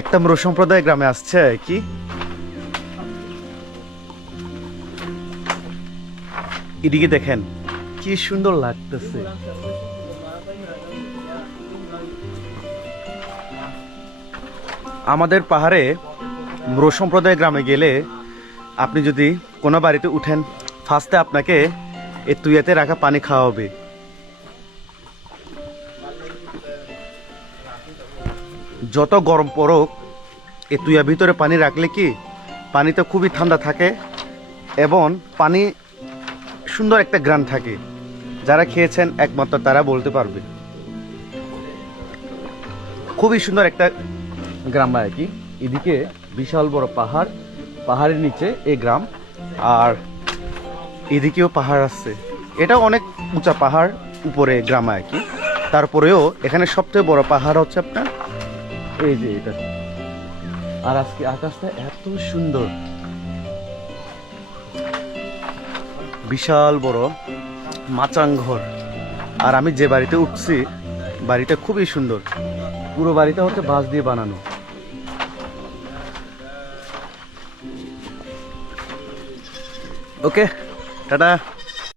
একটা মরু সম্প্রদায় গ্রামে আসছে কি। এদিকে দেখেন কি সুন্দর লাগতেছে। আমাদের পাহাড়ে মরু সম্প্রদায় গ্রামে গেলে আপনি যদি কোনো বাড়িতে উঠেন, ফার্স্টে আপনাকে এই তুয়াতে রাখা পানি খাওয়া হবে। যত গরম পড়ুক এই তুয়ার ভিতরে পানি রাখলে কি পানিতে খুবই ঠান্ডা থাকে এবং পানি সুন্দর একটা গ্রান থাকে। যারা খেয়েছেন একমাত্র তারা বলতে পারবে। খুবই সুন্দর একটা গ্রাম আর কি। এদিকে বিশাল বড় পাহাড়, পাহাড়ের নিচে এই গ্রাম, আর এদিকেও পাহাড় আছে। এটা অনেক উঁচা পাহাড়, উপরে গ্রাম আর কি। তারপরেও এখানে সবচেয়ে বড় পাহাড় হচ্ছে আপনার এই যে এটা। আর আজকে আকাশটা এত সুন্দর, বিশাল বড় মাচাং ঘর। আর আমি যে বাড়িতে উঠছি বাড়িটা খুবই সুন্দর। পুরো বাড়িটা হচ্ছে বাঁশ দিয়ে বানানো। ওকে, টাটা।